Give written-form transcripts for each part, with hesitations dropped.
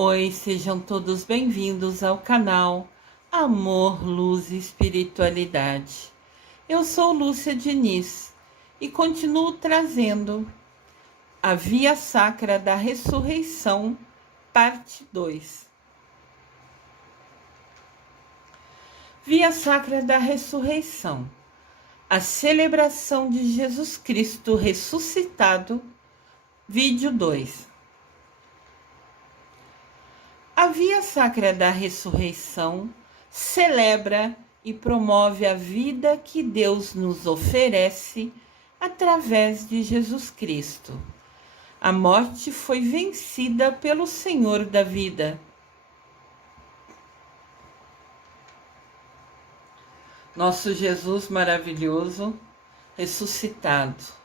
Oi, sejam todos bem-vindos ao canal Amor, Luz e Espiritualidade. Eu sou Lúcia Diniz e continuo trazendo a Via Sacra da Ressurreição, parte 2. Via Sacra da Ressurreição, a celebração de Jesus Cristo ressuscitado, vídeo 2. A Via Sacra da Ressurreição celebra e promove a vida que Deus nos oferece através de Jesus Cristo. A morte foi vencida pelo Senhor da vida. Nosso Jesus maravilhoso, ressuscitado.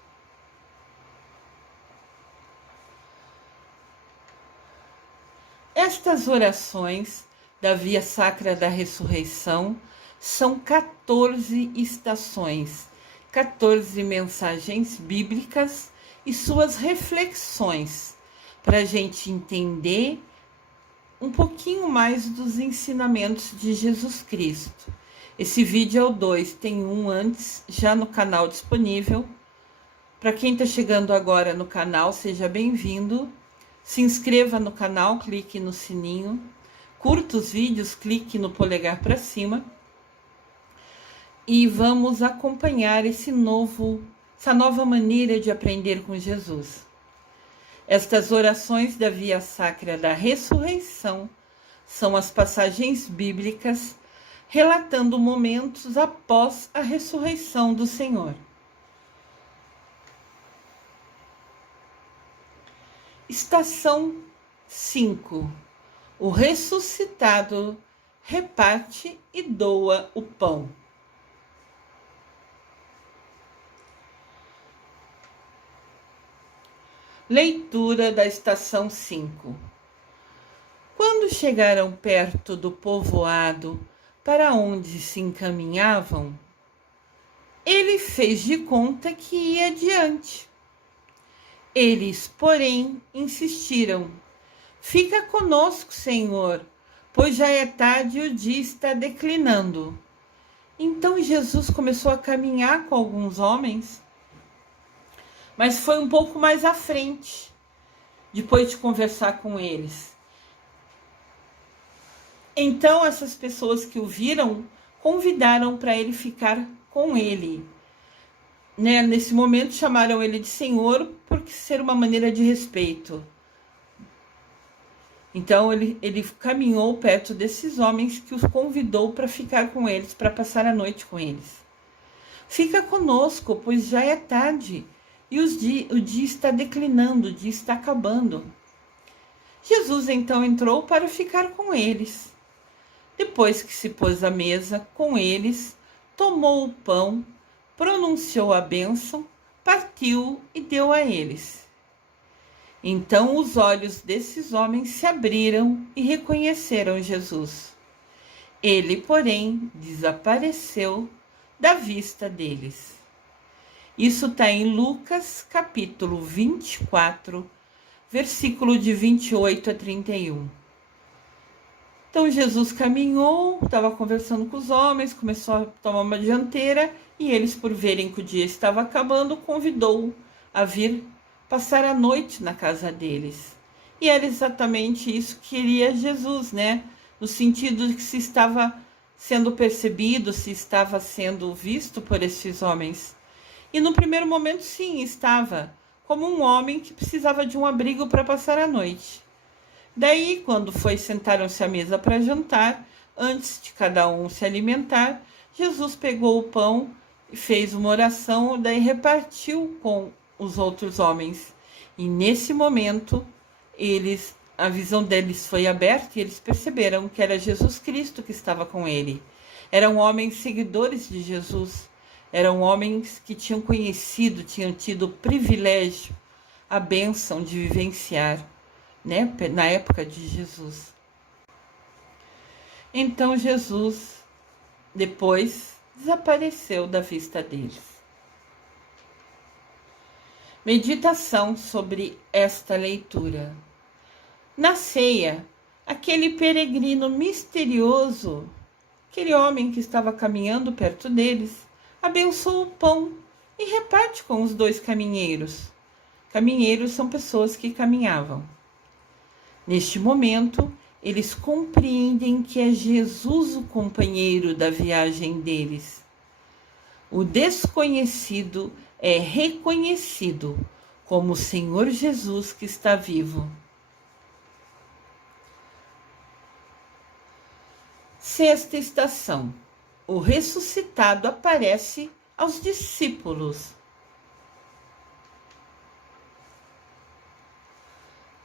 Estas orações da Via Sacra da Ressurreição são 14 estações, 14 mensagens bíblicas e suas reflexões, para a gente entender um pouquinho mais dos ensinamentos de Jesus Cristo. Esse vídeo é o 2, tem um antes, já no canal disponível. Para quem está chegando agora no canal, seja bem-vindo. Se inscreva no canal, clique no sininho, curta os vídeos, clique no polegar para cima e vamos acompanhar essa nova maneira de aprender com Jesus. Estas orações da Via Sacra da Ressurreição são as passagens bíblicas relatando momentos após a ressurreição do Senhor. Estação 5. O ressuscitado reparte e doa o pão. Leitura da estação 5. Quando chegaram perto do povoado para onde se encaminhavam, ele fez de conta que ia adiante. Eles, porém, insistiram: "Fica conosco, Senhor, pois já é tarde e o dia está declinando." Então Jesus começou a caminhar com alguns homens, mas foi um pouco mais à frente, depois de conversar com eles. Então essas pessoas que o viram convidaram para ele ficar com ele. Nesse momento chamaram ele de Senhor, porque ser uma maneira de respeito. Então ele caminhou perto desses homens que os convidou para ficar com eles, para passar a noite com eles. "Fica conosco, pois já é tarde e o dia está declinando, o dia está acabando." Jesus então entrou para ficar com eles. Depois que se pôs à mesa com eles, tomou o pão, pronunciou a bênção, partiu e deu a eles. Então os olhos desses homens se abriram e reconheceram Jesus. Ele, porém, desapareceu da vista deles. Isso está em Lucas, capítulo 24, versículo de 28 a 31. Então Jesus caminhou, estava conversando com os homens, começou a tomar uma dianteira e eles, por verem que o dia estava acabando, convidou a vir passar a noite na casa deles. E era exatamente isso que queria Jesus, No sentido de que se estava sendo percebido, se estava sendo visto por esses homens. E no primeiro momento, sim, estava como um homem que precisava de um abrigo para passar a noite. Daí, quando sentaram-se à mesa para jantar, antes de cada um se alimentar, Jesus pegou o pão e fez uma oração, daí repartiu com os outros homens. E nesse momento, a visão deles foi aberta e eles perceberam que era Jesus Cristo que estava com ele. Eram homens seguidores de Jesus, eram homens que tinham conhecido, tinham tido o privilégio, a bênção de vivenciar, na época de Jesus. Então Jesus depois desapareceu da vista deles. Meditação sobre esta leitura. Na ceia, aquele peregrino misterioso, aquele homem que estava caminhando perto deles, abençoa o pão e reparte com os dois caminheiros. Caminheiros são pessoas que caminhavam. Neste momento, eles compreendem que é Jesus o companheiro da viagem deles. O desconhecido é reconhecido como o Senhor Jesus que está vivo. Sexta estação. O ressuscitado aparece aos discípulos.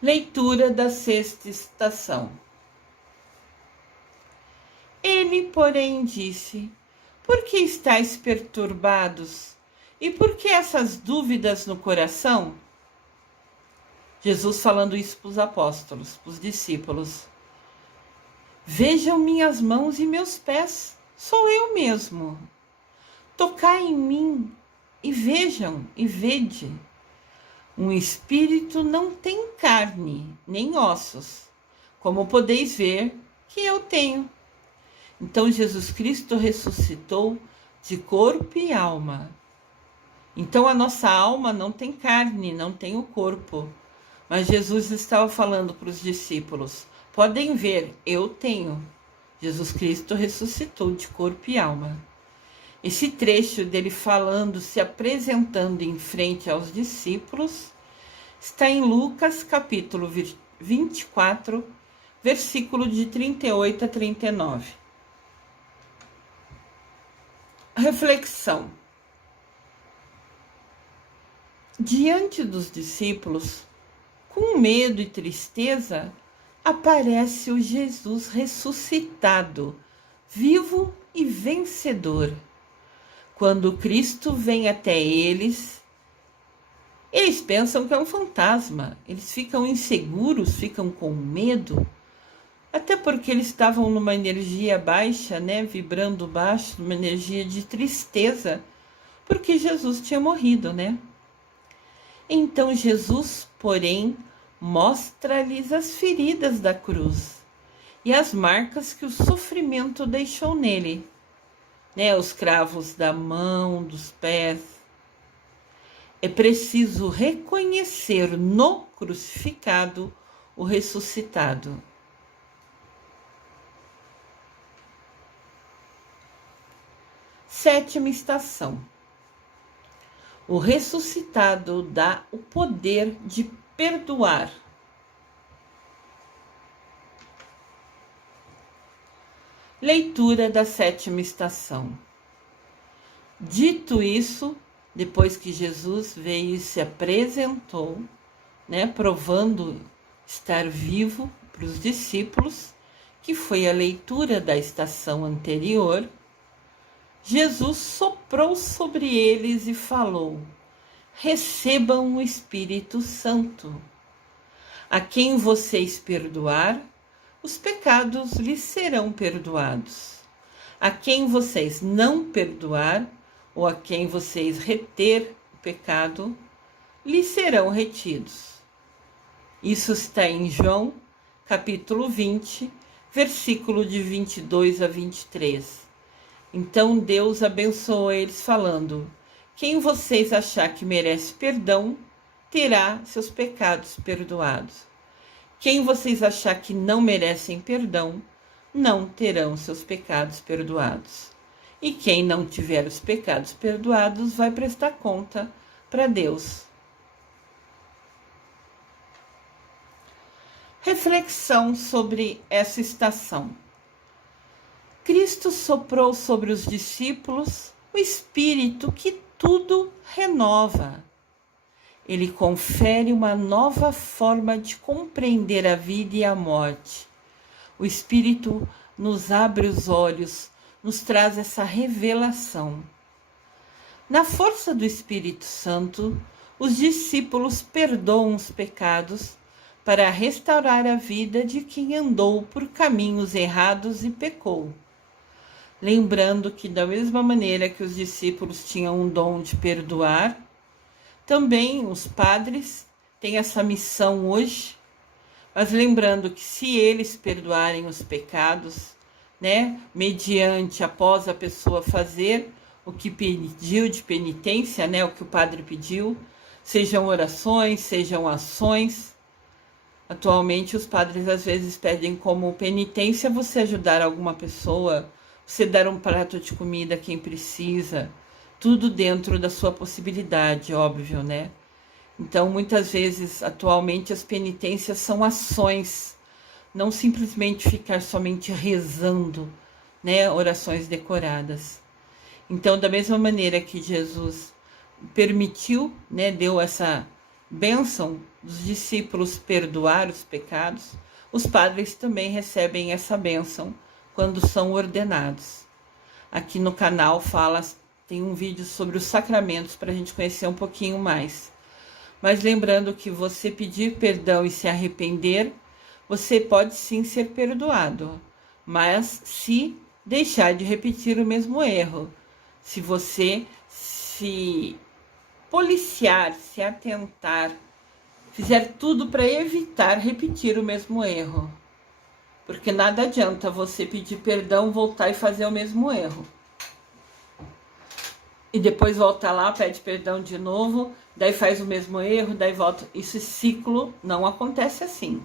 Leitura da sexta estação. Ele, porém, disse: por que estáis perturbados? E por que essas dúvidas no coração? Jesus falando isso para os apóstolos, para os discípulos. Vejam minhas mãos e meus pés, sou eu mesmo. Tocai em mim e vejam e vede. Um espírito não tem carne, nem ossos, como podeis ver que eu tenho. Então Jesus Cristo ressuscitou de corpo e alma. Então a nossa alma não tem carne, não tem o corpo. Mas Jesus estava falando para os discípulos: podem ver, eu tenho. Jesus Cristo ressuscitou de corpo e alma. Esse trecho dele falando, se apresentando em frente aos discípulos, está em Lucas capítulo 24, versículo de 38 a 39. Reflexão. Diante dos discípulos, com medo e tristeza, aparece o Jesus ressuscitado, vivo e vencedor. Quando Cristo vem até eles pensam que é um fantasma, eles ficam inseguros, ficam com medo, até porque eles estavam numa energia baixa, vibrando baixo, numa energia de tristeza, porque Jesus tinha morrido, Então Jesus, porém, mostra-lhes as feridas da cruz e as marcas que o sofrimento deixou nele, os cravos da mão, dos pés. É preciso reconhecer no crucificado o ressuscitado. Sétima estação. O ressuscitado dá o poder de perdoar. Leitura da sétima estação. Dito isso, depois que Jesus veio e se apresentou, provando estar vivo para os discípulos, que foi a leitura da estação anterior, Jesus soprou sobre eles e falou: recebam o Espírito Santo. A quem vocês perdoar, os pecados lhes serão perdoados. A quem vocês não perdoar, ou a quem vocês reter o pecado, lhes serão retidos. Isso está em João, capítulo 20, versículo de 22 a 23. Então Deus abençoou eles falando: quem vocês achar que merece perdão, terá seus pecados perdoados. Quem vocês achar que não merecem perdão, não terão seus pecados perdoados. E quem não tiver os pecados perdoados vai prestar conta para Deus. Reflexão sobre essa estação. Cristo soprou sobre os discípulos o Espírito que tudo renova. Ele confere uma nova forma de compreender a vida e a morte. O Espírito nos abre os olhos, nos traz essa revelação. Na força do Espírito Santo, os discípulos perdoam os pecados para restaurar a vida de quem andou por caminhos errados e pecou. Lembrando que, da mesma maneira que os discípulos tinham um dom de perdoar, também os padres têm essa missão hoje, Mas lembrando que se eles perdoarem os pecados, né, mediante, após a pessoa fazer o que pediu de penitência, né, o que o padre pediu, sejam orações, sejam ações. Atualmente os padres às vezes pedem como penitência você ajudar alguma pessoa, você dar um prato de comida a quem precisa, tudo dentro da sua possibilidade, óbvio, né? Então, muitas vezes, atualmente, as penitências são ações, não simplesmente ficar somente rezando, né, orações decoradas. Então, da mesma maneira que Jesus permitiu, né, deu essa bênção dos discípulos perdoar os pecados, os padres também recebem essa bênção quando são ordenados. Aqui no canal tem um vídeo sobre os sacramentos para a gente conhecer um pouquinho mais. Mas lembrando que você pedir perdão e se arrepender, você pode sim ser perdoado, mas se deixar de repetir o mesmo erro, se você se policiar, se atentar, fizer tudo para evitar repetir o mesmo erro. Porque nada adianta você pedir perdão, voltar e fazer o mesmo erro. E depois volta lá, pede perdão de novo, daí faz o mesmo erro, daí volta. Esse ciclo não acontece assim.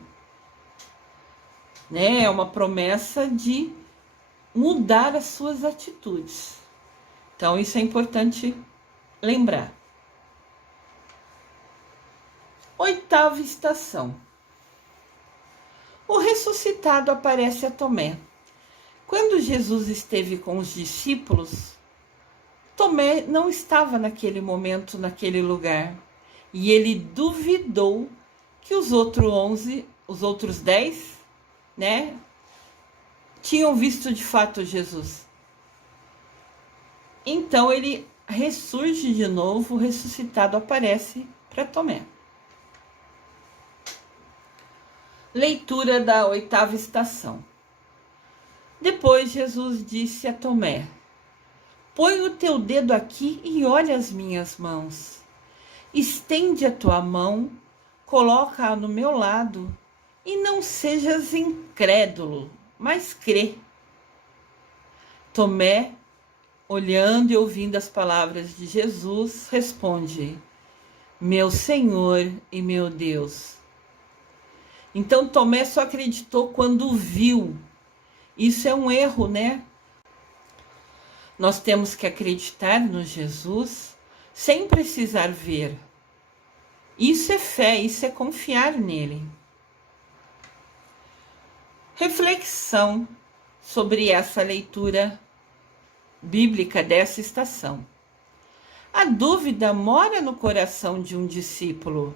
Né? É uma promessa de mudar as suas atitudes. Então, isso é importante lembrar. 8ª estação. O ressuscitado aparece a Tomé. Quando Jesus esteve com os discípulos, Tomé não estava naquele momento, naquele lugar. E ele duvidou que os outros 10, né, tinham visto de fato Jesus. Então ele ressurge de novo, o ressuscitado aparece para Tomé. Leitura da 8ª estação. Depois Jesus disse a Tomé: põe o teu dedo aqui e olha as minhas mãos. Estende a tua mão, coloca-a no meu lado, e não sejas incrédulo, mas crê. Tomé, olhando e ouvindo as palavras de Jesus, responde: meu Senhor e meu Deus. Então Tomé só acreditou quando viu. Isso é um erro, né? Nós temos que acreditar no Jesus sem precisar ver. Isso é fé, isso é confiar nele. Reflexão sobre essa leitura bíblica dessa estação. A dúvida mora no coração de um discípulo.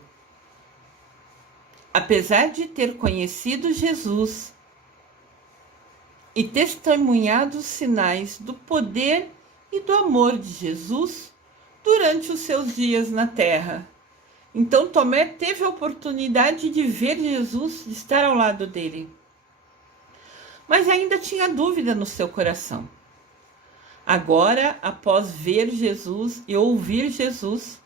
Apesar de ter conhecido Jesus e testemunhado os sinais do poder e do amor de Jesus durante os seus dias na terra. Então Tomé teve a oportunidade de ver Jesus, de estar ao lado dele. Mas ainda tinha dúvida no seu coração. Agora, após ver Jesus e ouvir Jesus,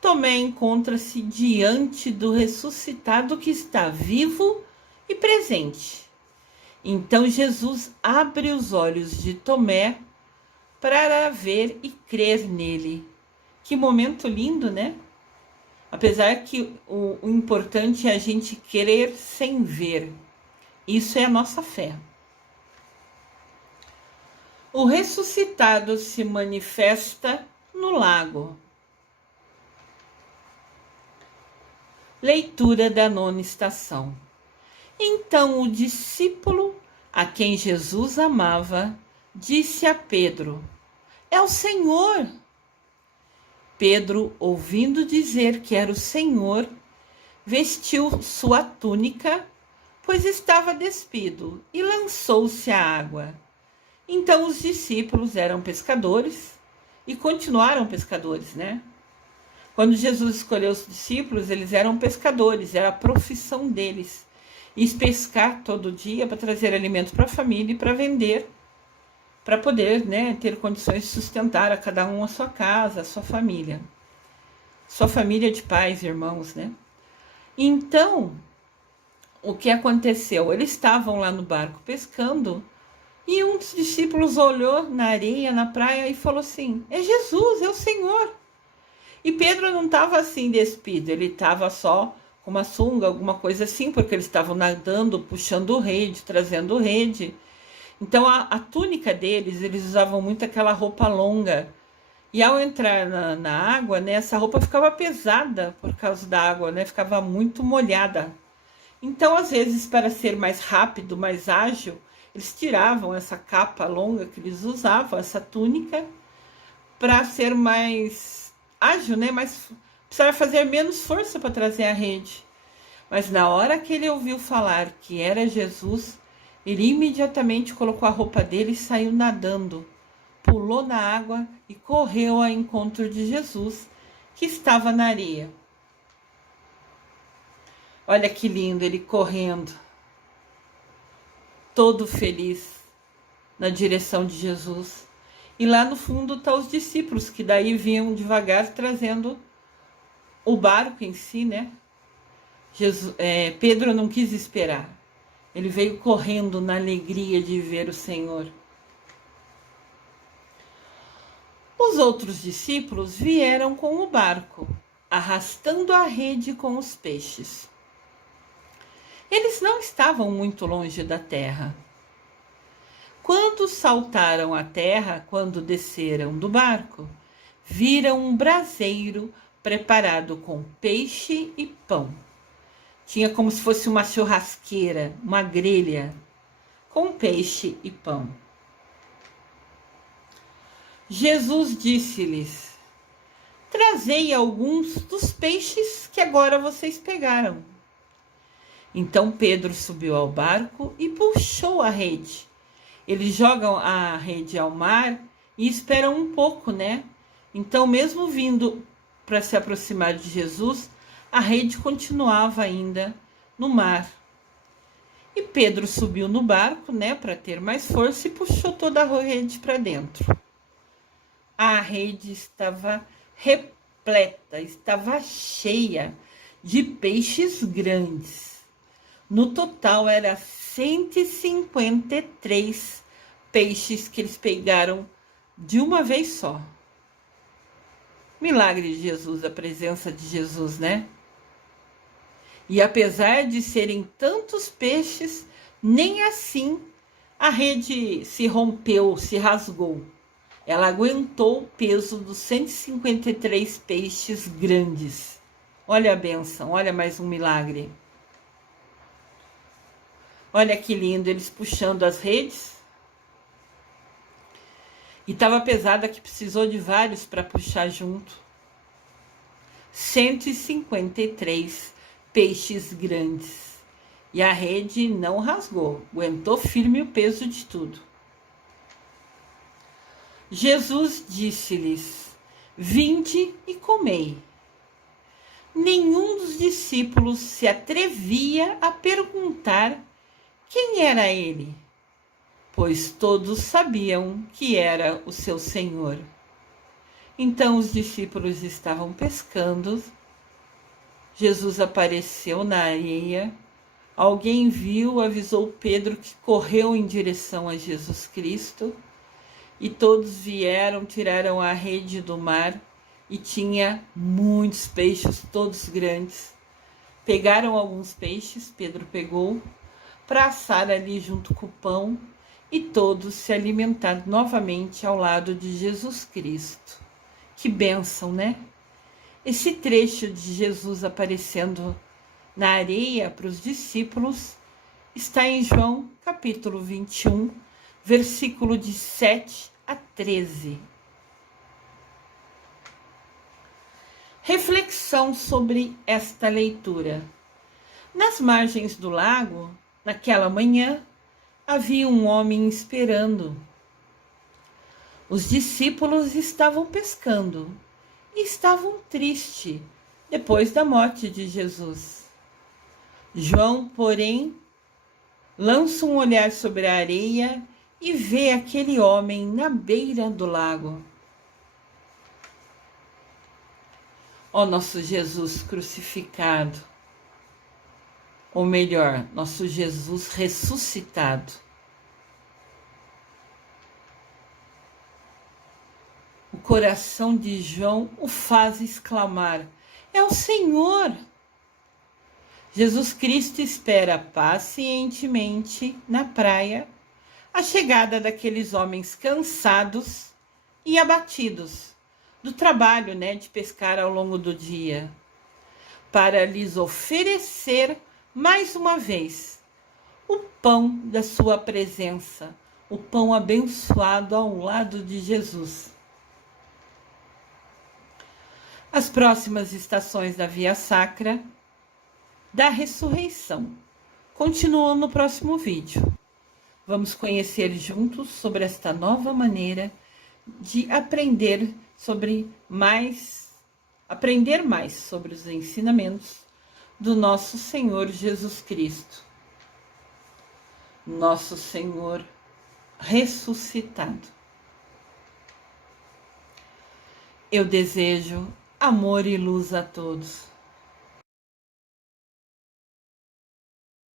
Tomé encontra-se diante do ressuscitado que está vivo e presente. Então Jesus abre os olhos de Tomé para ver e crer nele. Que momento lindo, né? Apesar que o importante é a gente crer sem ver. Isso é a nossa fé. O ressuscitado se manifesta no lago. Leitura da 9ª estação. Então o discípulo a quem Jesus amava disse a Pedro: é o Senhor. Pedro, ouvindo dizer que era o Senhor, vestiu sua túnica, pois estava despido, e lançou-se à água. Então os discípulos eram pescadores e continuaram pescadores, né? Quando Jesus escolheu os discípulos, eles eram pescadores, era a profissão deles. E pescar todo dia para trazer alimento para a família e para vender, para poder, né, ter condições de sustentar a cada um a sua casa, a sua família de pais e irmãos, né? Então, o que aconteceu? Eles estavam lá no barco pescando e um dos discípulos olhou na areia, na praia e falou assim: é Jesus, é o Senhor. E Pedro não estava assim despido, ele estava só com uma sunga, alguma coisa assim, porque eles estavam nadando, puxando rede, trazendo rede. Então a túnica deles, eles usavam muito aquela roupa longa. E ao entrar na água, né, essa roupa ficava pesada por causa da água, né, ficava muito molhada. Então, às vezes, para ser mais rápido, mais ágil, eles tiravam essa capa longa que eles usavam, essa túnica, para ser mais ágil, né? Mas precisava fazer menos força para trazer a rede. Mas na hora que ele ouviu falar que era Jesus, ele imediatamente colocou a roupa dele e saiu nadando. Pulou na água e correu ao encontro de Jesus, que estava na areia. Olha que lindo, ele correndo, todo feliz, na direção de Jesus. E lá no fundo estão os discípulos, que daí vinham devagar trazendo o barco em si, né? Pedro não quis esperar. Ele veio correndo na alegria de ver o Senhor. Os outros discípulos vieram com o barco, arrastando a rede com os peixes. Eles não estavam muito longe da terra. Quando saltaram a terra, quando desceram do barco, viram um braseiro preparado com peixe e pão. Tinha como se fosse uma churrasqueira, uma grelha, com peixe e pão. Jesus disse-lhes: trazei alguns dos peixes que agora vocês pegaram. Então Pedro subiu ao barco e puxou a rede. Eles jogam a rede ao mar e esperam um pouco, né? Então, mesmo vindo para se aproximar de Jesus, a rede continuava ainda no mar. E Pedro subiu no barco, né, para ter mais força e puxou toda a rede para dentro. A rede estava repleta, estava cheia de peixes grandes. No total, era 153 peixes que eles pegaram de uma vez só. Milagre de Jesus, a presença de Jesus, né? E apesar de serem tantos peixes, nem assim a rede se rompeu, se rasgou. Ela aguentou o peso dos 153 peixes grandes. Olha a bênção, olha mais um milagre. Olha que lindo, eles puxando as redes. E estava pesada que precisou de vários para puxar junto. 153 peixes grandes. E a rede não rasgou, aguentou firme o peso de tudo. Jesus disse-lhes: vinde e comei. Nenhum dos discípulos se atrevia a perguntar quem era ele, pois todos sabiam que era o seu Senhor. Então os discípulos estavam pescando, Jesus apareceu na areia, alguém viu, avisou Pedro, que correu em direção a Jesus Cristo, e todos vieram, tiraram a rede do mar, e tinha muitos peixes, todos grandes. Pegaram alguns peixes, Pedro pegou, para assar ali junto com o pão, e todos se alimentaram novamente ao lado de Jesus Cristo. Que bênção, né? Esse trecho de Jesus aparecendo na areia para os discípulos está em João capítulo 21, versículo de 7 a 13. Reflexão sobre esta leitura. Nas margens do lago, naquela manhã, havia um homem esperando. Os discípulos estavam pescando e estavam tristes depois da morte de Jesus. João, porém, lança um olhar sobre a areia e vê aquele homem na beira do lago. Ó nosso Jesus crucificado, ou melhor, nosso Jesus ressuscitado. O coração de João o faz exclamar: é o Senhor! Jesus Cristo espera pacientemente na praia a chegada daqueles homens cansados e abatidos do trabalho, de pescar ao longo do dia, para lhes oferecer mais uma vez o pão da sua presença, o pão abençoado ao lado de Jesus. As próximas estações da Via Sacra da ressurreição continuam no próximo vídeo. Vamos conhecer juntos sobre esta nova maneira de aprender mais sobre os ensinamentos do nosso Senhor Jesus Cristo, nosso Senhor ressuscitado. Eu desejo amor e luz a todos.